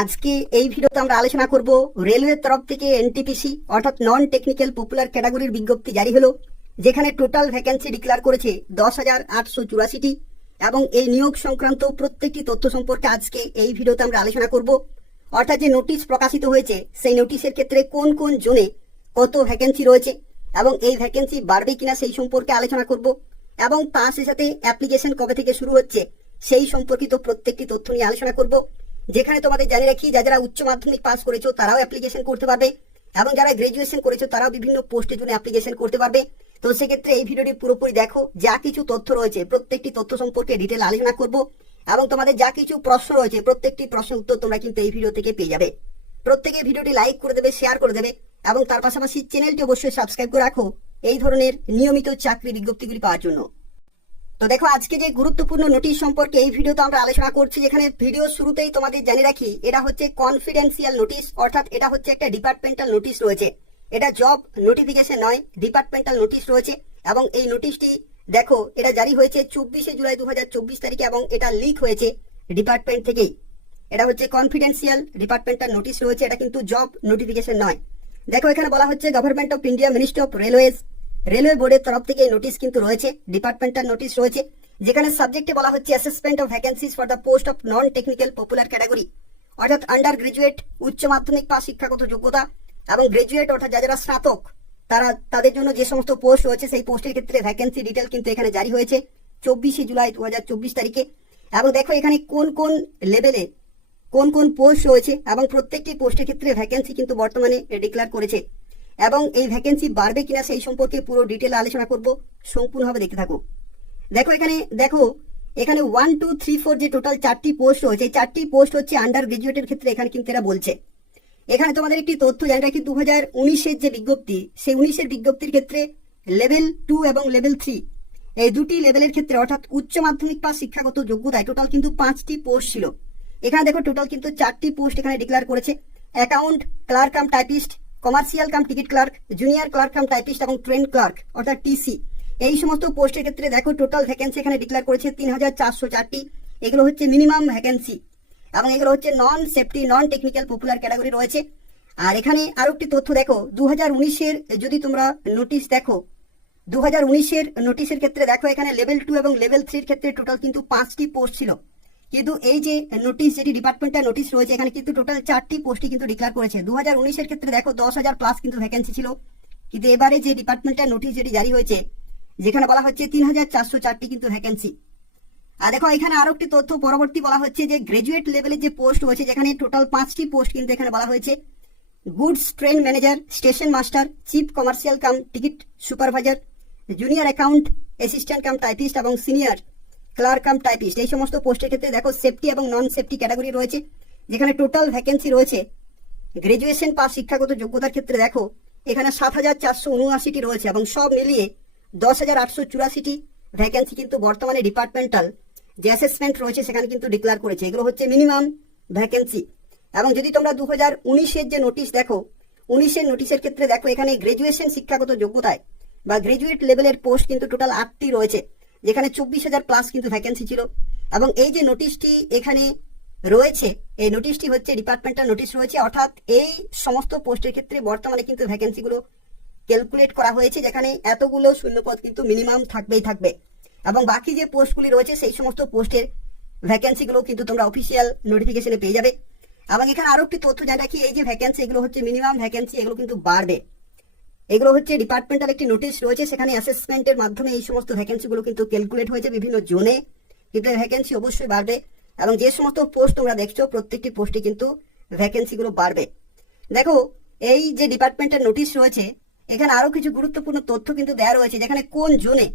আজকে এই ভিডিওতে আমরা আলোচনা করব রেলওয়ের তরফ থেকে এনটিপিসি অর্থাৎ নন টেকনিক্যাল পপুলার ক্যাটাগরির বিজ্ঞপ্তি জারি হলো, যেখানে টোটাল ভ্যাকেন্সি ডিক্লেয়ার করেছে 10,884টি এবং এই নিয়োগ সংক্রান্ত প্রত্যেকটি তথ্য সম্পর্কে আজকে এই ভিডিওতে আমরা আলোচনা করব। অর্থাৎ যে নোটিশ প্রকাশিত হয়েছে সেই নোটিশের ক্ষেত্রে কোন কোন জোনে কত ভ্যাকেন্সি রয়েছে এবং এই ভ্যাকেন্সি বাড়বে কিনা সেই সম্পর্কে আলোচনা করব এবং তার সাথে অ্যাপ্লিকেশন কবে থেকে শুরু হচ্ছে সেই সম্পর্কিত প্রত্যেকটি তথ্য নিয়ে আলোচনা করব। যেখানে তোমাদের জানিয়ে রাখি, যারা উচ্চ মাধ্যমিক পাস করেছো তারাও অ্যাপ্লিকেশন করতে পারবে এবং যারা গ্রাজুয়েশন করেছো তারাও বিভিন্ন পোস্টের জন্য অ্যাপ্লিকেশন করতে পারবে। তো সেক্ষেত্রে এই ভিডিওটি পুরোপুরি দেখো, যা কিছু তথ্য রয়েছে প্রত্যেকটি তথ্য সম্পর্কে ডিটেল আলোচনা করব এবং তোমাদের যা কিছু প্রশ্ন রয়েছে প্রত্যেকটি প্রশ্নের উত্তর তোমরা কিন্তু এই ভিডিও থেকে পেয়ে যাবে। প্রত্যেকে ভিডিওটি লাইক করে দেবে, শেয়ার করে দেবে এবং তার পাশাপাশি চ্যানেলটি অবশ্যই সাবস্ক্রাইব করে রাখো এই ধরনের নিয়মিত চাকরি বিজ্ঞপ্তিগুলি পাওয়ার জন্য। তো দেখো, আজকে যে গুরুত্বপূর্ণ নোটিশ সম্পর্কে এই ভিডিওতে আমরা আলোচনা করছি, যেখানে ভিডিও শুরুতেই তোমাদের জানিয়ে রাখি এটা হচ্ছে কনফিডেন্সিয়াল নোটিশ, অর্থাৎ এটা হচ্ছে একটা ডিপার্টমেন্টাল নোটিশ রয়েছে। এটা জব নোটিফিকেশন নয়, ডিপার্টমেন্টাল নোটিশ রয়েছে এবং এই নোটিশটি দেখো এটা জারি হয়েছে 24শে জুলাই 2024 তারিখে এবং এটা লিক হয়েছে ডিপার্টমেন্ট থেকেই। এটা হচ্ছে কনফিডেন্সিয়াল ডিপার্টমেন্টাল নোটিশ রয়েছে, এটা কিন্তু জব নোটিফিকেশন নয়। দেখো এখানে বলা হচ্ছে government of India ministry of railway বোর্ডের তরফ থেকে এই নোটিশ কিন্তু রয়েছে, ডিপার্টমেন্টাল নোটিশ রয়েছে, যেখানে সাবজেক্টে বলা হচ্ছে assessment of vacancies for the post of non technical popular category, অর্থাৎ আন্ডার গ্রাজুয়েট উচ্চ মাধ্যমিক পাস শিক্ষাগত যোগ্যতা এবং গ্রাজুয়েট অর্থাৎ যারা স্নাতক তাদের জন্য যে সমস্ত পোস্ট রয়েছে সেই পোস্টের ক্ষেত্রে ভ্যাকেন্সি ডিটেল কিন্তু এখানে জারি হয়েছে 24শে জুলাই 2024 তারিখে। এবং দেখো এখানে কোন কোন লেভেলে কোন কোন পোস্ট রয়েছে এবং প্রত্যেকটি পোস্টের ক্ষেত্রে ভ্যাকেন্সি কিন্তু বর্তমানে ডিক্লেয়ার করেছে এবং এই ভ্যাকেন্সি বাড়বে কিনা সেই সম্পর্কে পুরো ডিটেল আলোচনা করব, সম্পূর্ণভাবে দেখতে থাকো। দেখো এখানে 1, 2, 3, 4 যে টোটাল 4টি পোস্ট রয়েছে, 4টি পোস্ট হচ্ছে আন্ডার গ্রাজুয়েটের ক্ষেত্রে এখানে কিন্তু এরা বলছে। এখানে তোমাদের একটি তথ্য জানি রাখি, 2019-এর যে বিজ্ঞপ্তি সেই 19-এর বিজ্ঞপ্তির ক্ষেত্রে লেভেল 2 এবং লেভেল 3 এই দুটি লেভেলের ক্ষেত্রে অর্থাৎ উচ্চ মাধ্যমিক পাস শিক্ষাগত যোগ্যতায় টোটাল কিন্তু 5টি পোস্ট ছিল। এখানে দেখো টোটাল কিন্তু 4টি পোস্ট এখানে ডিক্লেয়ার করেছে, account clerk cum typist, commercial cum ticket clerk, junior clerk cum typist এবং ট্রেন ক্লার্ক অর্থাৎ টিসি। এই সমস্ত পোস্টের ক্ষেত্রে দেখো টোটাল ভ্যাকেন্সি এখানে ডিক্লেয়ার করেছে 3,404টি। এগুলো হচ্ছে মিনিমাম ভ্যাকেন্সি এবং এগুলো হচ্ছে non safety non technical popular category রয়েছে। আর এখানে আরো একটি তথ্য দেখো, 2019-এর যদি তোমরা নোটিশ দেখো, 2019-এর নোটিশের ক্ষেত্রে দেখো এখানে লেভেল 2 এবং লেভেল 3-এর ক্ষেত্রে টোটাল কিন্তু 5টি পোস্ট ছিল, কিন্তু এই যে নোটিশ যেটি ডিপার্টমেন্টাল নোটিশ রয়েছে এখানে কিন্তু টোটাল 4টি পোস্টই কিন্তু ডিক্লেয়ার করেছে। 2019-এর ক্ষেত্রে দেখো 10,000 প্লাস কিন্তু ভ্যাকেন্সি ছিল, কিন্তু এবারে যে ডিপার্টমেন্টাল নোটিশ যেটি জারি হয়েছে যেখানে বলা হচ্ছে 3,404টি কিন্তু ভ্যাকেন্সি। আর দেখো এখানে আরো একটি তথ্য পরবর্তী বলা হচ্ছে যে গ্রাজুয়েট লেভেলের যে পোস্ট রয়েছে যেখানে টোটাল 5টি পোস্ট কিন্তু এখানে বলা হয়েছে goods train manager, station master, chief commercial cum ticket supervisor, junior account assistant cum typist এবং সিনিয়র ক্লার্ক কাম টাইপিস্ট। এই সমস্ত পোস্টের ক্ষেত্রে দেখো সেফটি এবং নন সেফটি ক্যাটাগরি রয়েছে, যেখানে টোটাল ভ্যাকেন্সি রয়েছে গ্রাজুয়েশন পাস শিক্ষাগত যোগ্যতার ক্ষেত্রে দেখো এখানে 7,479টি রয়েছে এবং সব মিলিয়ে 10,884টি ভ্যাকেন্সি কিন্তু বর্তমানে ডিপার্টমেন্টাল যে অ্যাসেসমেন্ট রয়েছে সেখানে কিন্তু ডিক্লেয়ার করেছে। এগুলো হচ্ছে মিনিমাম ভ্যাকেন্সি। এবং যদি তোমরা 2019-এর যে নোটিশ দেখো, 19-এর নোটিশের ক্ষেত্রে দেখো এখানে গ্রাজুয়েশন শিক্ষাগত যোগ্যতায় বা গ্রাজুয়েট লেভেলের পোস্ট কিন্তু টোটাল 8টি রয়েছে, যেখানে 24,000 প্লাস কিন্তু ভ্যাকেন্সি ছিল। এবং এই যে নোটিশটি এখানে রয়েছে এই নোটিশটি হচ্ছে ডিপার্টমেন্টাল নোটিশ রয়েছে, অর্থাৎ এই সমস্ত পোস্টের ক্ষেত্রে বর্তমানে কিন্তু ভ্যাকেন্সিগুলো ক্যালকুলেট করা হয়েছে, যেখানে এতগুলো শূন্যপদ কিন্তু মিনিমাম থাকবে এবং বাকি যে পোস্টগুলি রয়েছে সেই সমস্ত পোস্টের ভ্যাকেন্সিগুলো কিন্তু তোমরা অফিসিয়াল নোটিফিকেশনে পেয়ে যাবে। এবং এখানে আরো একটি তথ্য জানা রাখি, এই যে ভ্যাকেন্সি এগুলো হচ্ছে মিনিমাম ভ্যাকেন্সি, এগুলো কিন্তু বাড়বে। এগুলো হচ্ছে ডিপার্টমেন্টাল একটি নোটিশ রয়েছে, সেখানে অ্যাসেসমেন্টের মাধ্যমে এই সমস্ত ভ্যাকেন্সিগুলো কিন্তু ক্যালকুলেট হয়েছে বিভিন্ন জোনে, কিন্তু ভ্যাকেন্সি অবশ্যই বাড়বে এবং যে সমস্ত পোস্ট তোমরা দেখছো প্রত্যেকটি পোস্টে কিন্তু ভ্যাকেন্সিগুলো বাড়বে। দেখো এই যে ডিপার্টমেন্টের নোটিশ রয়েছে এখানে আরো কিছু গুরুত্বপূর্ণ তথ্য কিন্তু দেওয়া রয়েছে, যেখানে কোন জোনে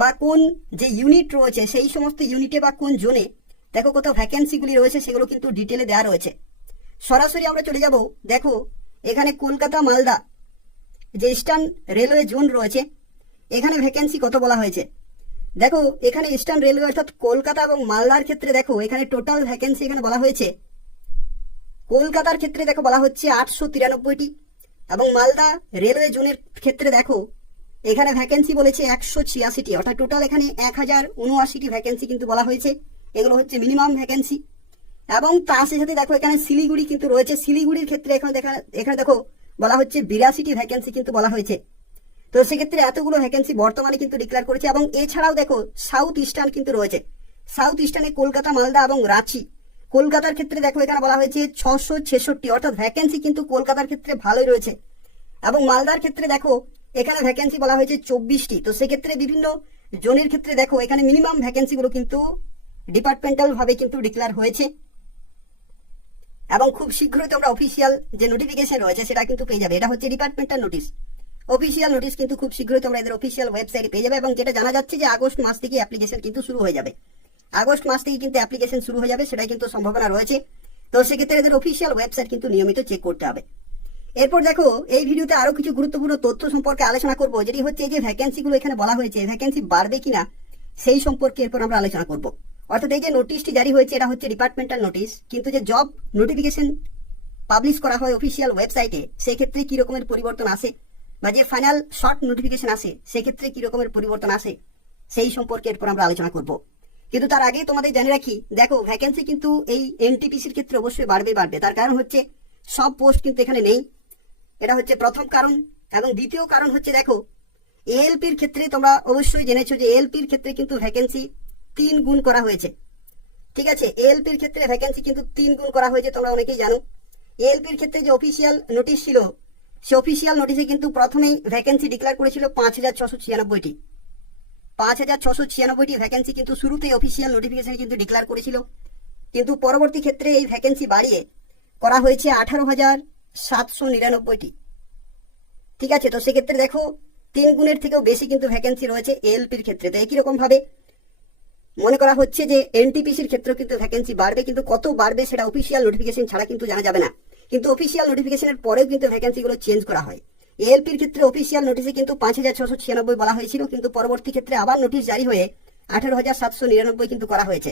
বা কোন যে ইউনিট রয়েছে সেই সমস্ত ইউনিটে বা কোন জোনে দেখো কোথাও ভ্যাকেন্সিগুলি রয়েছে সেগুলো কিন্তু ডিটেলে দেওয়া রয়েছে। সরাসরি আমরা চলে যাব, দেখো এখানে কলকাতা মালদা যে ইস্টার্ন রেলওয়ে জোন রয়েছে এখানে ভ্যাকেন্সি কত বলা হয়েছে। দেখো এখানে ইস্টার্ন রেলওয়ে অর্থাৎ কলকাতা এবং মালদার ক্ষেত্রে দেখো এখানে টোটাল ভ্যাকেন্সি এখানে বলা হয়েছে, কলকাতার ক্ষেত্রে দেখো বলা হচ্ছে 893টি এবং মালদা রেলওয়ে জোনের ক্ষেত্রে দেখো এখানে ভ্যাকেন্সি বলেছে 186টি, অর্থাৎ টোটাল এখানে 1,079টি ভ্যাকেন্সি কিন্তু বলা হয়েছে। এগুলো হচ্ছে মিনিমাম ভ্যাকেন্সি। এবং তার সাথে দেখো এখানে শিলিগুড়ি কিন্তু রয়েছে। শিলিগুড়ির ক্ষেত্রে এখানে দেখো বলা হচ্ছে 82টি ভ্যাকেন্সি কিন্তু বলা হয়েছে। তো সেক্ষেত্রে এতগুলো ভ্যাকেন্সি বর্তমানে কিন্তু ডিক্লেয়ার করেছে। এবং এছাড়াও দেখো সাউথ ইস্টার্ন কিন্তু রয়েছে। সাউথ ইস্টার্নে কলকাতা, মালদা এবং রাঁচি। কলকাতার ক্ষেত্রে দেখো এখানে বলা হয়েছে 666, অর্থাৎ ভ্যাকেন্সি কিন্তু কলকাতার ক্ষেত্রে ভালোই রয়েছে। এবং মালদার ক্ষেত্রে দেখো এখানে ভ্যাকেন্সি বলা হয়েছে 24টি। তো সেক্ষেত্রে বিভিন্ন জোনের ক্ষেত্রে দেখো এখানে মিনিমাম ভ্যাকেন্সিগুলো কিন্তু ডিপার্টমেন্টাল ভাবে কিন্তু ডিক্লেয়ার হয়েছে। এবং খুব শীঘ্রই তোমরা অফিসিয়াল যে নোটিফিকেশন রয়েছে সেটা কিন্তু পেয়ে যাবে। এটা হচ্ছে ডিপার্টমেন্টাল নোটিশ, অফিসিয়াল নোটিশ কিন্তু খুব শীঘ্রই তোমরা এদের অফিসিয়াল ওয়েবসাইটে পেয়ে যাবে। এবং যেটা জানা যাচ্ছে যে আগস্ট মাস থেকে অ্যাপ্লিকেশন কিন্তু শুরু হয়ে যাবে। আগস্ট মাস থেকে কিন্তু অ্যাপ্লিকেশন শুরু হয়ে যাবে, সেটাই কিন্তু সম্ভাবনা রয়েছে। তো সেক্ষেত্রে এদের অফিসিয়াল ওয়েবসাইট কিন্তু নিয়মিত চেক করতে হবে। এরপর দেখো এই ভিডিওতে আরো কিছু গুরুত্বপূর্ণ তথ্য সম্পর্কে আলোচনা করবো, যেটি হচ্ছে এই যে ভ্যাকেন্সিগুলো এখানে বলা হয়েছে, ভ্যাকেন্সি বাড়বে কিনা সেই সম্পর্কে এরপর আমরা আলোচনা করব। অর্থাৎ এই যে নোটিশটি জারি হয়েছে এটা হচ্ছে ডিপার্টমেন্টাল নোটিশ, কিন্তু যে জব নোটিফিকেশন পাবলিশ করা হয় অফিসিয়াল ওয়েবসাইটে সেক্ষেত্রে কি রকমের পরিবর্তন আসে, বা যে ফাইনাল শর্ট নোটিফিকেশন আসে সেক্ষেত্রে কি রকমের পরিবর্তন আসে সেই সম্পর্কে এরপর আমরা আলোচনা করব। কিন্তু তার আগে তোমাদের জানিয়ে রাখি, দেখো ভ্যাকেন্সি কিন্তু এই এনটিপিসির ক্ষেত্রে অবশ্যই বাড়বে। তার কারণ হচ্ছে সব পোস্ট কিন্তু এখানে নেই, এটা হচ্ছে প্রথম কারণ। এবং দ্বিতীয় কারণ হচ্ছে দেখো এএলপির ক্ষেত্রে তোমরা অবশ্যই জেনেছো যে এএলপির ক্ষেত্রে কিন্তু ভ্যাকেন্সি 3 গুণ করা হয়েছে। ঠিক আছে, এএলপির ক্ষেত্রে ভ্যাকেন্সি কিন্তু 3 গুণ করা হয়েছে, তোমরা অনেকেই জানো। এএলপির ক্ষেত্রে যে অফিসিয়াল নোটিশ ছিল সে অফিসিয়াল নোটিশে কিন্তু প্রথমেই ভ্যাকেন্সি ডিক্লেয়ার করেছিল 5696টি। 5696টি ভ্যাকেন্সি কিন্তু শুরুতেই অফিসিয়াল নোটিফিকেশনে কিন্তু ডিক্লেয়ার করেছিল, কিন্তু পরবর্তী ক্ষেত্রে এই ভ্যাকেন্সি বাড়িয়ে করা হয়েছে 18,799টি। ঠিক আছে, তো সেক্ষেত্রে দেখো 3 গুণের থেকেও বেশি কিন্তু ভ্যাকেন্সি রয়েছে এএলপির ক্ষেত্রে। তো একই রকম ভাবে মনে করা হচ্ছে যে এনটিপিসির ক্ষেত্রেও কিন্তু ভ্যাকেন্সি বাড়বে, কিন্তু কত বাড়বে সেটা অফিসিয়াল নোটিফিকেশন ছাড়া কিন্তু জানা যাবে না। কিন্তু অফিসিয়াল নোটিফিকেশনের পরেও কিন্তু ভ্যাকেন্সিগুলো চেঞ্জ করা হয়। এএলপির ক্ষেত্রে অফিসিয়াল নোটিশে কিন্তু 5696 বলা হয়েছিল, কিন্তু পরবর্তী ক্ষেত্রে আবার নোটিশ জারি হয়ে 18,799 কিন্তু করা হয়েছে।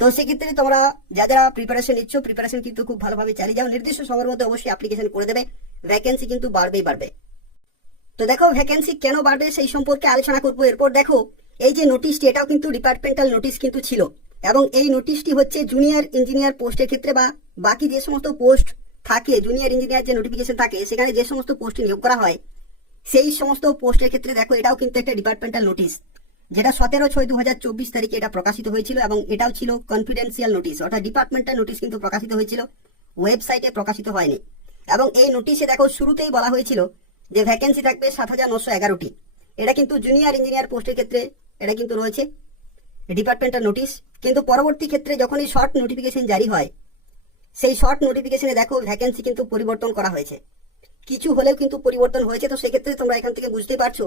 তো সেক্ষেত্রে তোমরা যারা প্রিপারেশন নিচ্ছ, প্রিপারেশন কিন্তু খুব ভালোভাবে চালিয়ে যাও। নির্দিষ্ট সময়ের মধ্যে অবশ্যই অ্যাপ্লিকেশন করে দেবে, ভ্যাকেন্সি কিন্তু বাড়বে। তো দেখো ভ্যাকেন্সি কেন বাড়বে সেই সম্পর্কে আলোচনা করবো। এরপর দেখো এই যে নোটিশটি এটাও কিন্তু ডিপার্টমেন্টাল নোটিশ কিন্তু ছিল, এবং এই নোটিশটি হচ্ছে জুনিয়র ইঞ্জিনিয়ার পোস্টের ক্ষেত্রে বা বাকি যে সমস্ত পোস্ট থাকে, জুনিয়র ইঞ্জিনিয়ার যে নোটিফিকেশন থাকে সেখানে যে সমস্ত পোস্টে নিয়োগ করা হয় সেই সমস্ত পোস্টের ক্ষেত্রে দেখো এটাও কিন্তু একটা ডিপার্টমেন্টাল নোটিশ, যেটা 17/6/2024 তারিখে এটা প্রকাশিত হয়েছিল। এবং এটাও ছিল কনফিডেন্সিয়াল নোটিশ, অর্থাৎ ডিপার্টমেন্টাল নোটিশ কিন্তু প্রকাশিত হয়েছিল, ওয়েবসাইটে প্রকাশিত হয়নি। এবং এই নোটিশে দেখো শুরুতেই বলা হয়েছিল যে ভ্যাকেন্সি থাকবে 7,911টি। এটা কিন্তু জুনিয়র ইঞ্জিনিয়ার পোস্টের ক্ষেত্রে এটা কিন্তু রয়েছে ডিপার্টমেন্টাল নোটিশ। কিন্তু পরবর্তী ক্ষেত্রে যখন এই শর্ট নোটিফিকেশন জারি হয় সেই শর্ট নোটিফিকেশনে দেখো ভ্যাকেন্সি কিন্তু পরিবর্তন করা হয়েছে, কিছু হলেও কিন্তু পরিবর্তন হয়েছে। তো সেক্ষেত্রে তোমরা এখান থেকে বুঝতে পারছো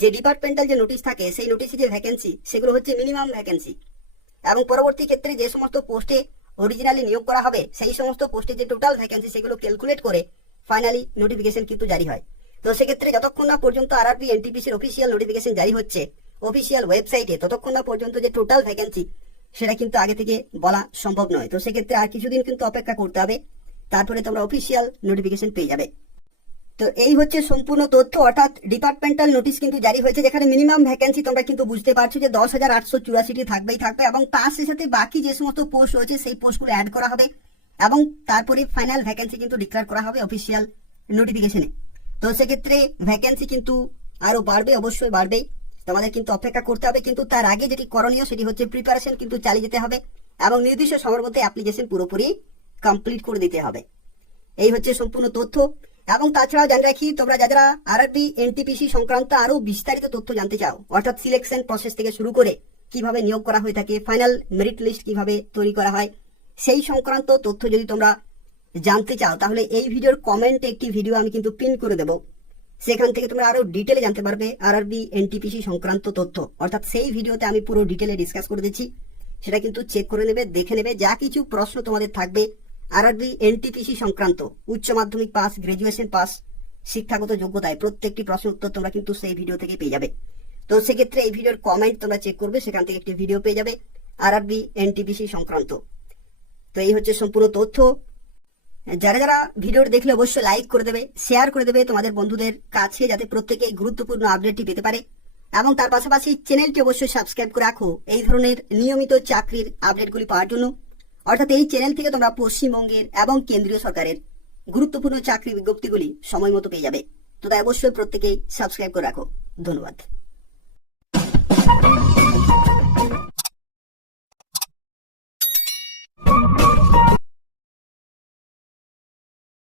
যে ডিপার্টমেন্টাল যে নোটিশ থাকে সেই নোটিশে যে ভ্যাকেন্সি সেগুলো হচ্ছে মিনিমাম ভ্যাকেন্সি, এবং পরবর্তী ক্ষেত্রে যে সমস্ত পোস্টে অরিজিনালি নিয়োগ করা হবে সেই সমস্ত পোস্টে যে টোটাল ভ্যাকেন্সি সেগুলো ক্যালকুলেট করে ফাইনালি নোটিফিকেশন কিন্তু জারি হয়। তো সেক্ষেত্রে যতক্ষণ না পর্যন্ত আরআরবি এনটিপিসির অফিসিয়াল নোটিফিকেশন জারি হচ্ছে অফিসিয়াল ওয়েবসাইটে, ততক্ষণ না পর্যন্ত যে টোটাল ভ্যাকেন্সি সেটা কিন্তু আগে থেকে বলা সম্ভব নয়। তো সেক্ষেত্রে আর কিছুদিন কিন্তু অপেক্ষা করতে হবে, তারপরে তোমরা অফিসিয়াল নোটিফিকেশন পেয়ে যাবে। তো এই হচ্ছে সম্পূর্ণ তথ্য, অর্থাৎ ডিপার্টমেন্টাল নোটিশ কিন্তু জারি হয়েছে, যেখানে মিনিমাম ভ্যাকেন্সি তোমরা কিন্তু বুঝতে পারছো যে 10,884টি থাকবে। এবং তার সাথে বাকি যে সমস্ত পোস্ট রয়েছে সেই পোস্টগুলো অ্যাড করা হবে, এবং তারপরে ফাইনাল ভ্যাকেন্সি কিন্তু ডিক্লেয়ার করা হবে অফিসিয়াল নোটিফিকেশনে। তো সেক্ষেত্রে ভ্যাকেন্সি কিন্তু আরো বাড়বে, অবশ্যই বাড়বে, তোমাদের কিন্তু অপেক্ষা করতে হবে। কিন্তু তার আগে যেটি করণীয় সেটি হচ্ছে প্রিপারেশন কিন্তু চালিয়ে যেতে হবে, এবং নির্দিষ্ট সময়ের মধ্যে অ্যাপ্লিকেশন পুরোপুরি কমপ্লিট করে দিতে হবে। এই হচ্ছে সম্পূর্ণ তথ্য। এবং তাছাড়াও জানিয়ে রাখি, তোমরা যারা আরআরবি এনটিপিসি সংক্রান্ত আরো বিস্তারিত তথ্য জানতে চাও, অর্থাৎ সিলেকশন প্রসেস থেকে শুরু করে কিভাবে নিয়োগ করা হয়ে থাকে, ফাইনাল মেরিট লিস্ট কিভাবে তৈরি করা হয়, সেই সংক্রান্ত তথ্য যদি তোমরা জানতে চাও তাহলে এই ভিডিওর কমেন্টে একটি ভিডিও আমি কিন্তু পিন করে দেবো, সেখান থেকে তোমরা আরো ডিটেলে জানতে পারবে আরআরবি এনটিপিসি সংক্রান্ত তথ্য। অর্থাৎ সেই ভিডিওতে আমি পুরো ডিটেলে ডিসকাস করে দিচ্ছি, সেটা কিন্তু চেক করে নেবে, দেখে নেবে। যা কিছু প্রশ্ন তোমাদের থাকবে আরআরবি এনটিপিসি সংক্রান্ত, উচ্চ মাধ্যমিক পাস, গ্রাজুয়েশন পাস, শিক্ষাগত যোগ্যতায় প্রত্যেকটি প্রশ্ন উত্তর তোমরা কিন্তু সেই ভিডিও থেকে পেয়ে যাবে। তো সেক্ষেত্রে এই ভিডিওর কমেন্ট তোমরা চেক করবে, সেখান থেকে একটি ভিডিও পেয়ে যাবে আরআরবি এনটিপিসি সংক্রান্ত। তো এই হচ্ছে সম্পূর্ণ তথ্য। যারা যারা ভিডিওটি দেখলে অবশ্যই লাইক করে দেবে, শেয়ার করে দেবে তোমাদের বন্ধুদের কাছে, যাতে প্রত্যেকে গুরুত্বপূর্ণ আপডেটটি পেতে পারে। এবং তার পাশাপাশি চ্যানেলটি অবশ্যই সাবস্ক্রাইব করে রাখো এই ধরনের নিয়মিত চাকরির আপডেটগুলি পাওয়ার জন্য। অর্থাৎ এই চ্যানেল থেকে তোমরা পশ্চিমবঙ্গের এবং কেন্দ্রীয় সরকারের গুরুত্বপূর্ণ চাকরি বিজ্ঞপ্তিগুলি সময় মতো পেয়ে যাবে। তো তাই অবশ্যই প্রত্যেকেই সাবস্ক্রাইব করে রাখো। ধন্যবাদ।